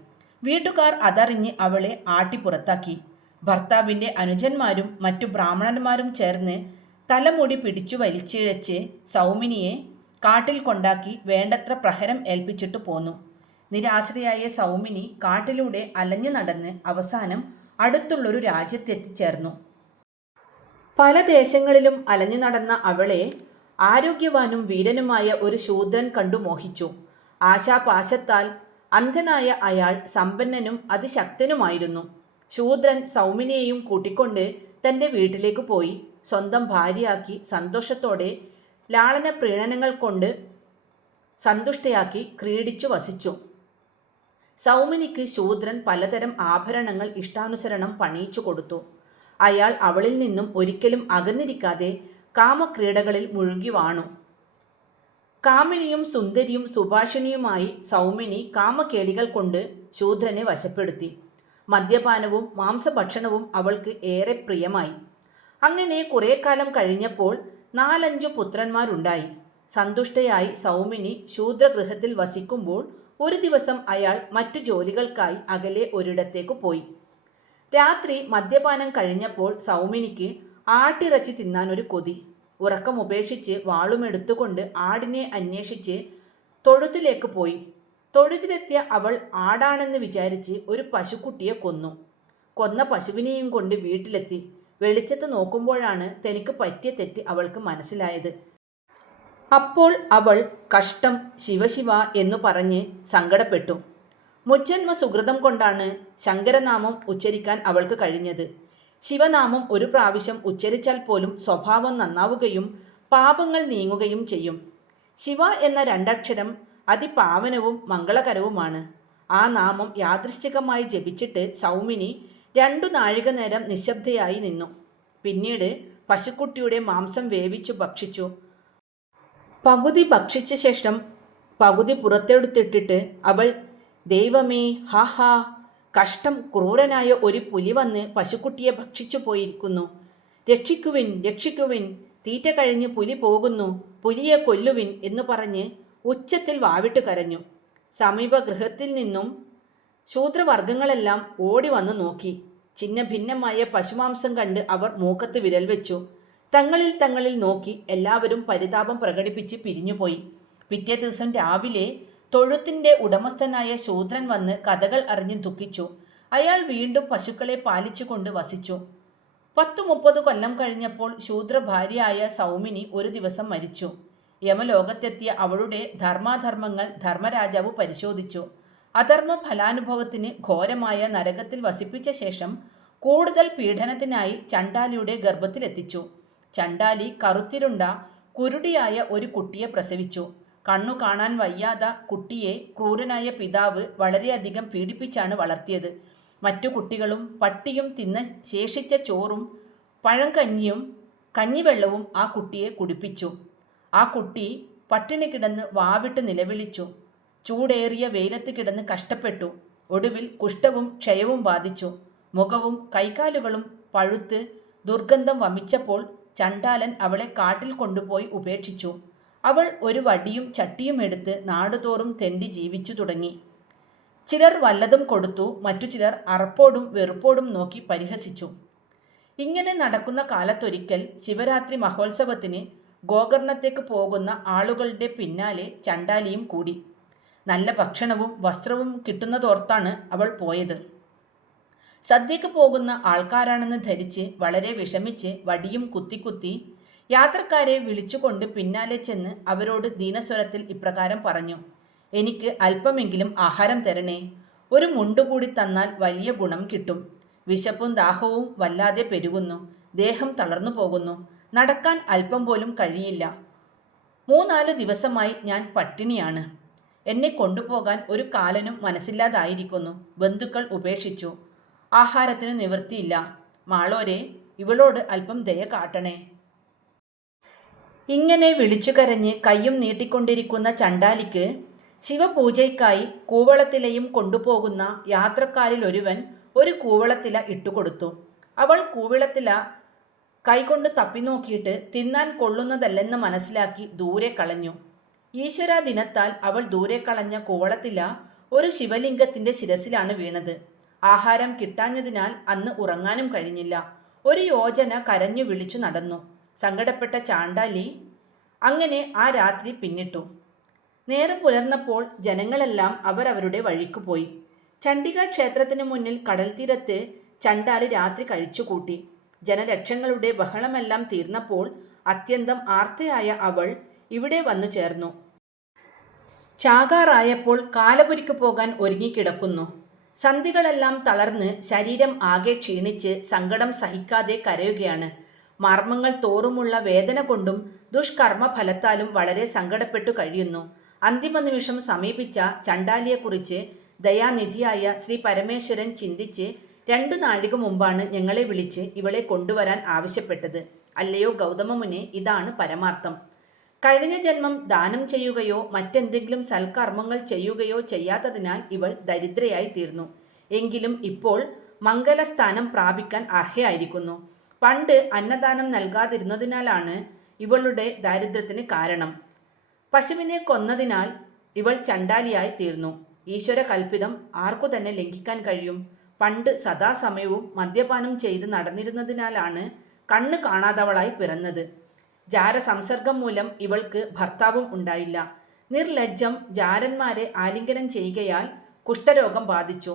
വീട്ടുകാർ അതറിഞ്ഞ് അവളെ ആട്ടിപ്പുറത്താക്കി. ഭർത്താവിൻ്റെ അനുജന്മാരും മറ്റു ബ്രാഹ്മണന്മാരും ചേർന്ന് തലമുടി പിടിച്ചു വലിച്ചിഴച്ച് സൗമിനിയെ കാട്ടിൽ കൊണ്ടാക്കി വേണ്ടത്ര പ്രഹരം ഏൽപ്പിച്ചിട്ട് പോന്നു. നിരാശ്രയായ സൗമിനി കാട്ടിലൂടെ അലഞ്ഞു നടന്ന് അവസാനം അടുത്തുള്ളൊരു രാജ്യത്തെത്തിച്ചേർന്നു. പല ദേശങ്ങളിലും അലഞ്ഞു നടന്ന അവളെ ആരോഗ്യവാനും വീരനുമായ ഒരു ശൂദ്രൻ കണ്ടു മോഹിച്ചു. ആശാപാശത്താൽ അന്ധനായ അയാൾ സമ്പന്നനും അതിശക്തനുമായിരുന്നു. ശൂദ്രൻ സൗമിനിയെയും കൂട്ടിക്കൊണ്ട് തൻ്റെ വീട്ടിലേക്ക് പോയി. സ്വന്തം ഭാര്യയാക്കി സന്തോഷത്തോടെ ലാളന പ്രീണനങ്ങൾ കൊണ്ട് സന്തുഷ്ടയാക്കി ക്രീഡിച്ചു വസിച്ചു. സൗമിനിക്ക് ശൂദ്രൻ പലതരം ആഭരണങ്ങൾ ഇഷ്ടാനുസരണം പണിയിച്ചു കൊടുത്തു. അയാൾ അവളിൽ നിന്നും ഒരിക്കലും അകന്നിരിക്കാതെ കാമക്രീഡകളിൽ മുഴുകി വാണു. കാമിനിയും സുന്ദരിയും സുഭാഷിണിയുമായി സൗമിനി കാമക്കേളികൾ കൊണ്ട് ശൂദ്രനെ വശപ്പെടുത്തി. മദ്യപാനവും മാംസഭക്ഷണവും അവൾക്ക് ഏറെ പ്രിയമായി. അങ്ങനെ കുറേ കാലം കഴിഞ്ഞപ്പോൾ 4-5 പുത്രന്മാരുണ്ടായി. സന്തുഷ്ടയായി സൗമിനി ശൂദ്രഗൃഹത്തിൽ വസിക്കുമ്പോൾ ഒരു ദിവസം അയാൾ മറ്റു ജോലികൾക്കായി അകലെ ഒരിടത്തേക്ക് പോയി. രാത്രി മദ്യപാനം കഴിഞ്ഞപ്പോൾ സൗമിനിക്ക് ആട്ടിറച്ചി തിന്നാനൊരു കൊതി. ഉറക്കമുപേക്ഷിച്ച് വാളുമെടുത്തുകൊണ്ട് ആടിനെ അന്വേഷിച്ച് തൊഴുത്തിലേക്ക് പോയി. തൊഴുത്തിലെത്തിയ അവൾ ആടാണെന്ന് വിചാരിച്ച് ഒരു പശുക്കുട്ടിയെ കൊന്നു. കൊന്ന പശുവിനെയും കൊണ്ട് വീട്ടിലെത്തി. വെളിച്ചത്ത് നോക്കുമ്പോഴാണ് തനിക്ക് പറ്റിയ തെറ്റ് അവൾക്ക് മനസ്സിലായത്. അപ്പോൾ അവൾ കഷ്ടം, ശിവശിവ എന്നു പറഞ്ഞ് സങ്കടപ്പെട്ടു. മുജ്ജന്മ സുകൃതം കൊണ്ടാണ് ശങ്കരനാമം ഉച്ചരിക്കാൻ അവൾക്ക് കഴിഞ്ഞത്. ശിവനാമം ഒരു പ്രാവശ്യം ഉച്ചരിച്ചാൽ പോലും സ്വഭാവം നന്നാവുകയും പാപങ്ങൾ നീങ്ങുകയും ചെയ്യും. ശിവ എന്ന 2 അക്ഷരം അതിപാവനവും മംഗളകരവുമാണ്. ആ നാമം യാദൃശ്ചികമായി ജപിച്ചിട്ട് സൗമിനി 2 നാഴിക നേരം നിശബ്ദയായി നിന്നു. പിന്നീട് പശുക്കുട്ടിയുടെ മാംസം വേവിച്ചു ഭക്ഷിച്ചു. പകുതി ഭക്ഷിച്ച ശേഷം പകുതി പുറത്തെടുത്തിട്ടിട്ട് അവൾ, ദൈവമേ, ഹാഹാ, കഷ്ടം, ക്രൂരനായ ഒരു പുലി വന്ന് പശുക്കുട്ടിയെ ഭക്ഷിച്ചു പോയിരിക്കുന്നു. രക്ഷിക്കുവിൻ, രക്ഷിക്കുവിൻ, തീറ്റ കഴിഞ്ഞ് പുലി പോകുന്നു, പുലിയെ കൊല്ലുവിൻ എന്ന് പറഞ്ഞ് ഉച്ചത്തിൽ വാവിട്ട് കരഞ്ഞു. സമീപ ഗൃഹത്തിൽ നിന്നും ശൂദ്രവർഗങ്ങളെല്ലാം ഓടി വന്ന് നോക്കി. ചിന്ന ഭിന്നമായ പശുമാംസം കണ്ട് അവർ മൂക്കത്ത് വിരൽ വെച്ചു. തങ്ങളിൽ നോക്കി എല്ലാവരും പരിതാപം പ്രകടിപ്പിച്ച് പിരിഞ്ഞുപോയി. പിറ്റേ ദിവസം രാവിലെ തൊഴുത്തിൻ്റെ ഉടമസ്ഥനായ ശൂദ്രൻ വന്ന് കഥകൾ അറിഞ്ഞ് ദുഃഖിച്ചു. അയാൾ വീണ്ടും പശുക്കളെ പാലിച്ചുകൊണ്ട് വസിച്ചു. 10-30 കൊല്ലം കഴിഞ്ഞപ്പോൾ ശൂദ്ര ഭാര്യയായ സൗമിനി ഒരു ദിവസം മരിച്ചു. യമലോകത്തെത്തിയ അവളുടെ ധർമാധർമ്മങ്ങൾ ധർമ്മരാജാവ് പരിശോധിച്ചു. അധർമ്മ ഫലാനുഭവത്തിന് ഘോരമായ നരകത്തിൽ വസിപ്പിച്ച ശേഷം കൂടുതൽ പീഡനത്തിനായി ചണ്ടാലിയുടെ ഗർഭത്തിലെത്തിച്ചു. ചണ്ടാലി കറുത്തിരുണ്ട കുരുടിയായ ഒരു കുട്ടിയെ പ്രസവിച്ചു. കണ്ണു കാണാൻ വയ്യാത്ത കുട്ടിയെ ക്രൂരനായ പിതാവ് വളരെയധികം പീഡിപ്പിച്ചാണ് വളർത്തിയത്. മറ്റു കുട്ടികളും പട്ടിയും തിന്ന ശേഷിച്ച ചോറും പഴങ്കഞ്ഞിയും കഞ്ഞിവെള്ളവും ആ കുട്ടിയെ കുടിപ്പിച്ചു. ആ കുട്ടി പട്ടിണി കിടന്ന് വാവിട്ട് നിലവിളിച്ചു. ചൂടേറിയ വെയിലത്ത് കിടന്ന് കഷ്ടപ്പെട്ടു. ഒടുവിൽ കുഷ്ഠവും ക്ഷയവും ബാധിച്ചു. മുഖവും കൈകാലുകളും പഴുത്ത് ദുർഗന്ധം വമിച്ചപ്പോൾ ചണ്ടാലൻ അവളെ കാട്ടിൽ കൊണ്ടുപോയി ഉപേക്ഷിച്ചു. അവൾ ഒരു വടിയും ചട്ടിയും എടുത്ത് നാടുതോറും തെണ്ടി ജീവിച്ചു തുടങ്ങി. ചിലർ വല്ലതും കൊടുത്തു, മറ്റു ചിലർ അറപ്പോടും വെറുപ്പോടും നോക്കി പരിഹസിച്ചു. ഇങ്ങനെ നടക്കുന്ന കാലത്തൊരിക്കൽ ശിവരാത്രി മഹോത്സവത്തിന് ഗോകർണത്തേക്ക് പോകുന്ന ആളുകളുടെ പിന്നാലെ ചണ്ടാലിയും കൂടി. നല്ല ഭക്ഷണവും വസ്ത്രവും കിട്ടുന്നതോർത്താണ് അവൾ പോയത്. സദ്യക്ക് പോകുന്ന ആൾക്കാരാണെന്ന് ധരിച്ച് വളരെ വിഷമിച്ച് വടിയും കുത്തി യാത്രക്കാരെ വിളിച്ചുകൊണ്ട് പിന്നാലെ ചെന്ന് അവരോട് ദീനസ്വരത്തിൽ ഇപ്രകാരം പറഞ്ഞു: എനിക്ക് അല്പമെങ്കിലും ആഹാരം തരണേ. ഒരു മുണ്ടുകൂടി തന്നാൽ വലിയ ഗുണം കിട്ടും. വിശപ്പും ദാഹവും വല്ലാതെ പെരുകുന്നു. ദേഹം തളർന്നു പോകുന്നു. നടക്കാൻ അല്പം പോലും കഴിയില്ല. 3-4 ദിവസമായി ഞാൻ പട്ടിണിയാണ്. എന്നെ കൊണ്ടുപോകാൻ ഒരു കാലനും മനസ്സില്ലാതായിരിക്കുന്നു. ബന്ധുക്കൾ ഉപേക്ഷിച്ചു. ആഹാരത്തിന് നിവൃത്തിയില്ല. മാളോരെ, ഇവളോട് അല്പം ദയ കാട്ടണേ. ഇങ്ങനെ വിളിച്ചു കരഞ്ഞ് കയ്യും നീട്ടിക്കൊണ്ടിരിക്കുന്ന ചണ്ടാലിക്ക് ശിവപൂജയ്ക്കായി കൂവളത്തിലയും കൊണ്ടുപോകുന്ന യാത്രക്കാരിൽ ഒരുവൻ ഒരു കൂവളത്തില ഇട്ടുകൊടുത്തു. അവൾ കൂവളത്തില കൈകൊണ്ട് തപ്പി നോക്കിയിട്ട് തിന്നാൻ കൊള്ളുന്നതല്ലെന്ന് മനസ്സിലാക്കി ദൂരെ കളഞ്ഞു. ഈശ്വരാ ദിനത്താൽ അവൾ ദൂരെ കളഞ്ഞ കൂവളത്തില ഒരു ശിവലിംഗത്തിൻ്റെ ശിരസിലാണ് വീണത്. ആഹാരം കിട്ടാഞ്ഞതിനാൽ അന്ന് ഉറങ്ങാനും കഴിഞ്ഞില്ല. 1 യോജന കരഞ്ഞു വിളിച്ചു നടന്നു. സങ്കടപ്പെട്ട ചാണ്ടാലി അങ്ങനെ ആ രാത്രി പിന്നിട്ടു. നേരം പുലർന്നപ്പോൾ ജനങ്ങളെല്ലാം അവരവരുടെ വഴിക്ക് പോയി. ചണ്ഡിക ക്ഷേത്രത്തിന് മുന്നിൽ കടൽ തീരത്ത് ചണ്ടാലി രാത്രി കഴിച്ചുകൂട്ടി. ജനലക്ഷങ്ങളുടെ ബഹളമെല്ലാം തീർന്നപ്പോൾ അത്യന്തം ആർത്തയായ അവൾ ഇവിടെ വന്നു ചേർന്നു. ചാകാറായപ്പോൾ കാലപുരിക്ക് പോകാൻ ഒരുങ്ങിക്കിടക്കുന്നു. സന്ധികളെല്ലാം തളർന്ന് ശരീരം ആകെ ക്ഷീണിച്ച് സങ്കടം സഹിക്കാതെ കരയുകയാണ്. മർമ്മങ്ങൾ തോറുമുള്ള വേദന കൊണ്ടും ദുഷ്കർമ്മ ഫലത്താലും വളരെ സങ്കടപ്പെട്ടു കഴിയുന്നു. അന്തിമ നിമിഷം സമീപിച്ച ചണ്ഡാലിയെക്കുറിച്ച് ദയാനിധിയായ ശ്രീ പരമേശ്വരൻ ചിന്തിച്ച് 2 നാഴിക മുമ്പാണ് ഞങ്ങളെ വിളിച്ച് ഇവളെ കൊണ്ടുവരാൻ ആവശ്യപ്പെട്ടത്. അല്ലയോ ഗൗതമമുനെ, ഇതാണ് പരമാർത്ഥം. കഴിഞ്ഞ ജന്മം ദാനം ചെയ്യുകയോ മറ്റെന്തെങ്കിലും സൽക്കർമ്മങ്ങൾ ചെയ്യുകയോ ചെയ്യാത്തതിനാൽ ഇവൾ ദരിദ്രയായി തീർന്നു. എങ്കിലും ഇപ്പോൾ മംഗലസ്ഥാനം പ്രാപിക്കാൻ അർഹയായിരിക്കുന്നു. പണ്ട് അന്നദാനം നൽകാതിരുന്നതിനാലാണ് ഇവളുടെ ദാരിദ്ര്യത്തിന് കാരണം. പശുവിനെ കൊന്നതിനാൽ ഇവൾ ചണ്ഡാലിയായി തീർന്നു. ഈശ്വര കൽപ്പിതം ആർക്കു തന്നെ ലംഘിക്കാൻ കഴിയും? പണ്ട് സദാസമയവും മദ്യപാനം ചെയ്ത് നടന്നിരുന്നതിനാലാണ് കണ്ണ് കാണാതവളായി പിറന്നത്. ജാരസംസർഗം മൂലം ഇവൾക്ക് ഭർത്താവും ഉണ്ടായില്ല. നിർലജ്ജം ജാരന്മാരെ ആലിംഗനം ചെയ്യുകയാൽ കുഷ്ഠരോഗം ബാധിച്ചു.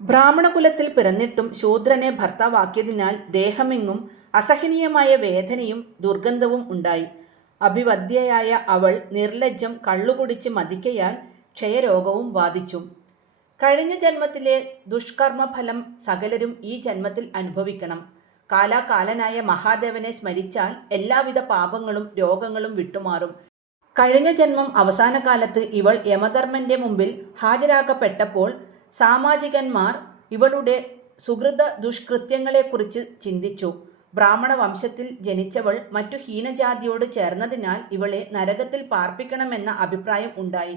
ബ്രാഹ്മണകുലത്തിൽ പിറന്നിട്ടും ശൂദ്രനെ ഭർത്താവാക്കിയതിനാൽ ദേഹമെങ്ങും അസഹനീയമായ വേദനയും ദുർഗന്ധവും ഉണ്ടായി. അഭിവദ്യയായ അവൾ നിർലജ്ജം കള്ളുകുടിച്ച് മതിക്കയാൽ ക്ഷയരോഗവും ബാധിച്ചു. കഴിഞ്ഞ ജന്മത്തിലെ ദുഷ്കർമ്മഫലം സകലരും ഈ ജന്മത്തിൽ അനുഭവിക്കണം. കാലാകാലനായ മഹാദേവനെ സ്മരിച്ചാൽ എല്ലാവിധ പാപങ്ങളും രോഗങ്ങളും വിട്ടുമാറും. കഴിഞ്ഞ ജന്മം അവസാന കാലത്ത് ഇവൾ യമധർമ്മന്റെ മുമ്പിൽ ഹാജരാക്കപ്പെട്ടപ്പോൾ സാമാജികന്മാർ ഇവളുടെ സുഹൃത ദുഷ്കൃത്യങ്ങളെക്കുറിച്ച് ചിന്തിച്ചു. ബ്രാഹ്മണ വംശത്തിൽ ജനിച്ചവൾ മറ്റു ഹീനജാതിയോട് ചേർന്നതിനാൽ ഇവളെ നരകത്തിൽ പാർപ്പിക്കണമെന്ന അഭിപ്രായം ഉണ്ടായി.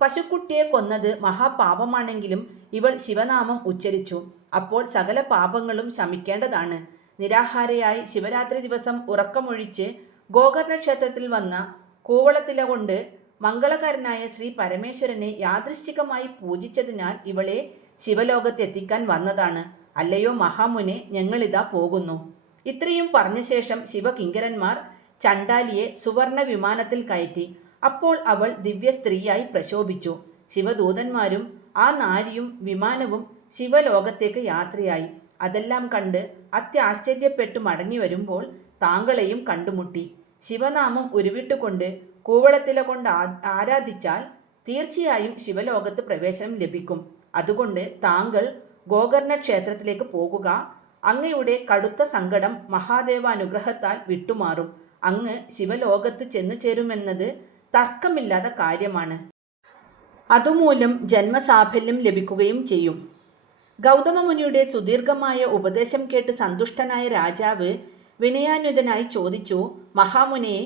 പശുക്കുട്ടിയെ കൊന്നത് മഹാപാപമാണെങ്കിലും ഇവൾ ശിവനാമം ഉച്ചരിച്ചു. അപ്പോൾ സകല പാപങ്ങളും ശമിക്കേണ്ടതാണ്. നിരാഹാരയായി ശിവരാത്രി ദിവസം ഉറക്കമൊഴിച്ച് ഗോകർണ ക്ഷേത്രത്തിൽ വന്ന കൂവളത്തില കൊണ്ട് മംഗളകരനായ ശ്രീ പരമേശ്വരനെ യാദൃശ്ചികമായി പൂജിച്ചതിനാൽ ഇവളെ ശിവലോകത്തെത്തിക്കാൻ വന്നതാണ്. അല്ലയോ മഹാമുനെ, ഞങ്ങളിതാ പോകുന്നു. ഇത്രയും പറഞ്ഞ ശേഷം ശിവകിങ്കരന്മാർ ചണ്ഡാലിയെ സുവർണ വിമാനത്തിൽ കയറ്റി. അപ്പോൾ അവൾ ദിവ്യ സ്ത്രീയായി പ്രശോഭിച്ചു. ശിവദൂതന്മാരും ആ നാരിയും വിമാനവും ശിവലോകത്തേക്ക് യാത്രയായി. അതെല്ലാം കണ്ട് അത്യാശ്ചര്യപ്പെട്ടു മടങ്ങി വരുമ്പോൾ താങ്കളെയും കണ്ടുമുട്ടി. ശിവനാമം ഉരുവിട്ടുകൊണ്ട് കൂവളത്തില കൊണ്ട് ആരാധിച്ചാൽ തീർച്ചയായും ശിവലോകത്ത് പ്രവേശനം ലഭിക്കും. അതുകൊണ്ട് താങ്കൾ ഗോകർണ ക്ഷേത്രത്തിലേക്ക് പോകുക. അങ്ങയുടെ കടുത്ത സങ്കടം മഹാദേവാനുഗ്രഹത്താൽ വിട്ടുമാറും. അങ്ങ് ശിവലോകത്ത് ചെന്നു ചേരുമെന്നത് തർക്കമില്ലാത്ത കാര്യമാണ്. അതുമൂലം ജന്മസാഫല്യം ലഭിക്കുകയും ചെയ്യും. ഗൗതമമുനിയുടെ സുദീർഘമായ ഉപദേശം കേട്ട് സന്തുഷ്ടനായ രാജാവ് വിനയാന്വിതനായി ചോദിച്ചു, മഹാമുനിയെ,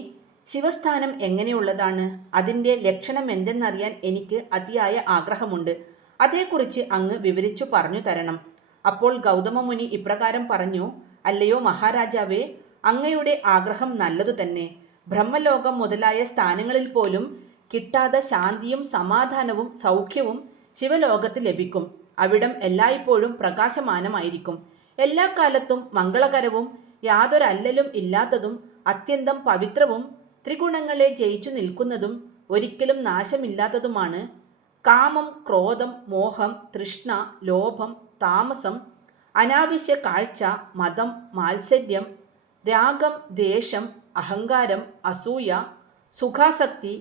ശിവസ്ഥാനം എങ്ങനെയുള്ളതാണ്? അതിൻ്റെ ലക്ഷണം എന്തെന്നറിയാൻ എനിക്ക് അതിയായ ആഗ്രഹമുണ്ട്. അതേക്കുറിച്ച് അങ്ങ് വിവരിച്ചു പറഞ്ഞു തരണം. അപ്പോൾ ഗൗതമമുനി ഇപ്രകാരം പറഞ്ഞു, അല്ലയോ മഹാരാജാവേ, അങ്ങയുടെ ആഗ്രഹം നല്ലതു തന്നെ. ബ്രഹ്മലോകം മുതലായ സ്ഥാനങ്ങളിൽ പോലും കിട്ടാതെ ശാന്തിയും സമാധാനവും സൗഖ്യവും ശിവലോകത്ത് ലഭിക്കും. അവിടം എല്ലായ്പ്പോഴും പ്രകാശമാനമായിരിക്കും. എല്ലാ കാലത്തും മംഗളകരവും യാതൊരല്ലലും ഇല്ലാത്തതും അത്യന്തം പവിത്രവും ത്രിഗുണങ്ങളെ ജയിച്ചു നിൽക്കുന്നതും ഒരിക്കലും നാശമില്ലാത്തതുമാണ്. കാമം, ക്രോധം, മോഹം, തൃഷ്ണ, ലോഭം, താമസം, അനാവശ്യ കാഴ്ച, മതം, മാത്സര്യം, രാഗം, ദ്വേഷം, അഹങ്കാരം, അസൂയ, സുഖാസക്തി,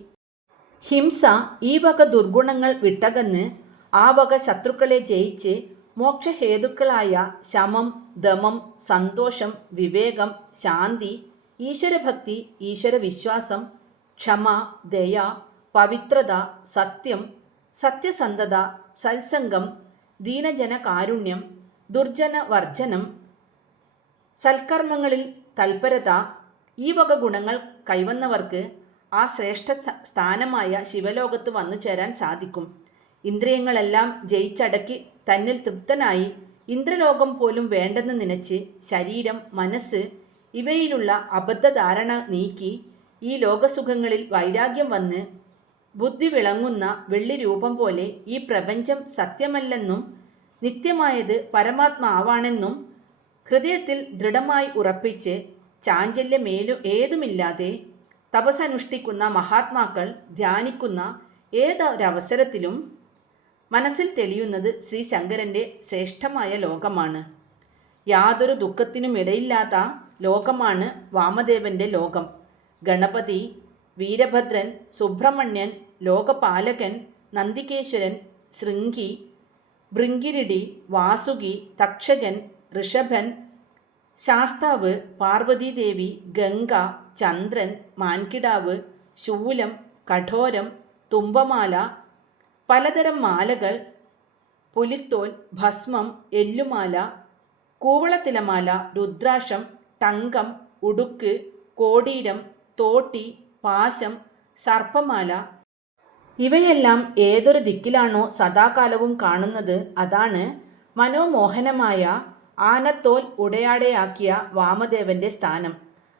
ഹിംസ, ഈ വക ദുർഗുണങ്ങൾ വിട്ടകന്ന് ആ വക ശത്രുക്കളെ ജയിച്ച് മോക്ഷഹേതുക്കളായ ശമം, ദമം, സന്തോഷം, വിവേകം, ശാന്തി, ഈശ്വരഭക്തി, ഈശ്വരവിശ്വാസം, ക്ഷമ, ദയ, പവിത്രത, സത്യം, സത്യസന്ധത, സത്സംഗം, ദീനജനകാരുണ്യം, ദുർജനവർജനം, സൽക്കർമ്മങ്ങളിൽ തൽപരത, ഈ വക ഗുണങ്ങൾ കൈവന്നവർക്ക് ആ ശ്രേഷ്ഠ സ്ഥാനമായ ശിവലോകത്ത് വന്നു ചേരാൻ സാധിക്കും. ഇന്ദ്രിയങ്ങളെല്ലാം ജയിച്ചടക്കി തന്നിൽ തൃപ്തനായി ഇന്ദ്രലോകം പോലും വേണ്ടെന്ന് നനച്ച് ശരീരം, മനസ്സ് ഇവയിലുള്ള അബദ്ധധാരണ നീക്കി ഈ ലോകസുഖങ്ങളിൽ വൈരാഗ്യം വന്ന് ബുദ്ധി വിളങ്ങുന്ന വെള്ളി രൂപം പോലെ ഈ പ്രപഞ്ചം സത്യമല്ലെന്നും നിത്യമായത് പരമാത്മാവാണെന്നും ഹൃദയത്തിൽ ദൃഢമായി ഉറപ്പിച്ച് ചാഞ്ചല്യമേലും ഏതുമില്ലാതെ തപസ്സനുഷ്ഠിക്കുന്ന മഹാത്മാക്കൾ ധ്യാനിക്കുന്ന ഏതൊരവസരത്തിലും മനസ്സിൽ തെളിയുന്നത് ശ്രീ ശങ്കരൻ്റെ ശ്രേഷ്ഠമായ ലോകമാണ്. യാതൊരു ദുഃഖത്തിനുമിടയില്ലാത്ത ലോകമാണ് വാമദേവൻ്റെ ലോകം. ഗണപതി, വീരഭദ്രൻ, സുബ്രഹ്മണ്യൻ, ലോകപാലകൻ, നന്ദികേശ്വരൻ, ശൃംഗി, ഭൃംഗിരിടി, വാസുകി, തക്ഷകൻ, ഋഷഭൻ, ശാസ്താവ്, പാർവതീദേവി, ഗംഗ, ചന്ദ്രൻ, മാൻകിടാവ്, ശൂലം, കഠോരം, തുമ്പമാല, പലതരം മാലകൾ, പുലിത്തോൽ, ഭസ്മം, എല്ലുമാല, കൂവളത്തിലമാല, രുദ്രാക്ഷം, തങ്കം, ഉടുക്ക്, കോടീരം, തോട്ടി, പാശം, സർപ്പമാല ഇവയെല്ലാം ഏതൊരു ദിക്കിലാണോ സദാകാലവും കാണുന്നത് അതാണ് മനോമോഹനമായ ആനത്തോൽ ഉടയാടയാക്കിയ വാമദേവന്റെ സ്ഥാനം.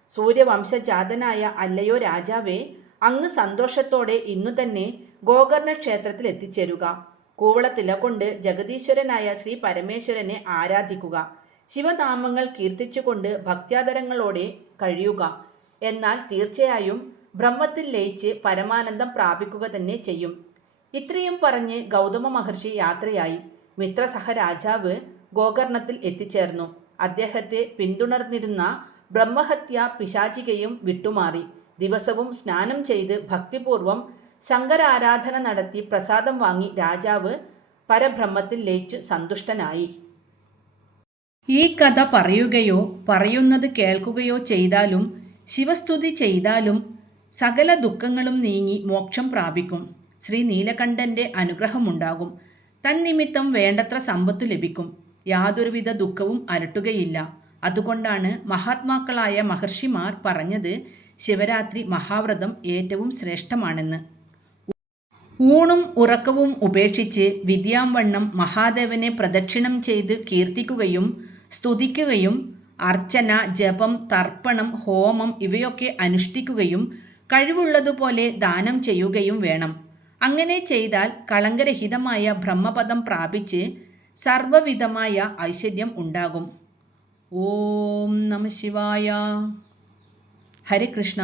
സൂര്യവംശജാതനായ അല്ലയോ രാജാവേ, അങ്ങ് സന്തോഷത്തോടെ ഇന്നു തന്നെ ഗോകർണ ക്ഷേത്രത്തിൽ എത്തിച്ചേരുക. കൂവളത്തില കൊണ്ട് ജഗദീശ്വരനായ ശ്രീ പരമേശ്വരനെ ആരാധിക്കുക. ശിവനാമങ്ങൾ കീർത്തിച്ചുകൊണ്ട് ഭക്ത്യാദരങ്ങളോടെ കഴിയുക. എന്നാൽ തീർച്ചയായും ബ്രഹ്മത്തിൽ ലയിച്ച് പരമാനന്ദം പ്രാപിക്കുക തന്നെ ചെയ്യും. ഇത്രയും പറഞ്ഞ് ഗൗതമ മഹർഷി യാത്രയായി. മിത്രസഹ രാജാവ് ഗോകർണത്തിൽ എത്തിച്ചേർന്നു. അദ്ദേഹത്തെ പിന്തുടർന്നിരുന്ന ബ്രഹ്മഹത്യ പിശാചികയും വിട്ടുമാറി. ദിവസവും സ്നാനം ചെയ്ത് ഭക്തിപൂർവം ശങ്കരാരാധന നടത്തി പ്രസാദം വാങ്ങി രാജാവ് പരബ്രഹ്മത്തിൽ ലയിച്ചു സന്തുഷ്ടനായി. ഈ കഥ പറയുകയോ പറയുന്നത് കേൾക്കുകയോ ചെയ്താലും ശിവസ്തുതി ചെയ്താലും സകല ദുഃഖങ്ങളും നീങ്ങി മോക്ഷം പ്രാപിക്കും. ശ്രീ നീലകണ്ഠന്റെ അനുഗ്രഹമുണ്ടാകും. തന്നിമിത്തം വേണ്ടത്ര സമ്പത്തു ലഭിക്കും. യാതൊരുവിധ ദുഃഖവും അലട്ടുകയില്ല. അതുകൊണ്ടാണ് മഹാത്മാക്കളായ മഹർഷിമാർ പറഞ്ഞത് ശിവരാത്രി മഹാവ്രതം ഏറ്റവും ശ്രേഷ്ഠമാണെന്ന്. ഊണും ഉറക്കവും ഉപേക്ഷിച്ച് വിദ്യാംവണ്ണം മഹാദേവനെ പ്രദക്ഷിണം ചെയ്ത് കീർത്തിക്കുകയും സ്തുതിക്കുകയും അർച്ചന, ജപം, തർപ്പണം, ഹോമം ഇവയൊക്കെ അനുഷ്ഠിക്കുകയും കഴിവുള്ളതുപോലെ ദാനം ചെയ്യുകയും വേണം. അങ്ങനെ ചെയ്താൽ കളങ്കരഹിതമായ ബ്രഹ്മപദം പ്രാപിച്ച് സർവവിധമായ ഐശ്വര്യം ഉണ്ടാകും. ഓം നമഃ ശിവായ. ഹരേ കൃഷ്ണ.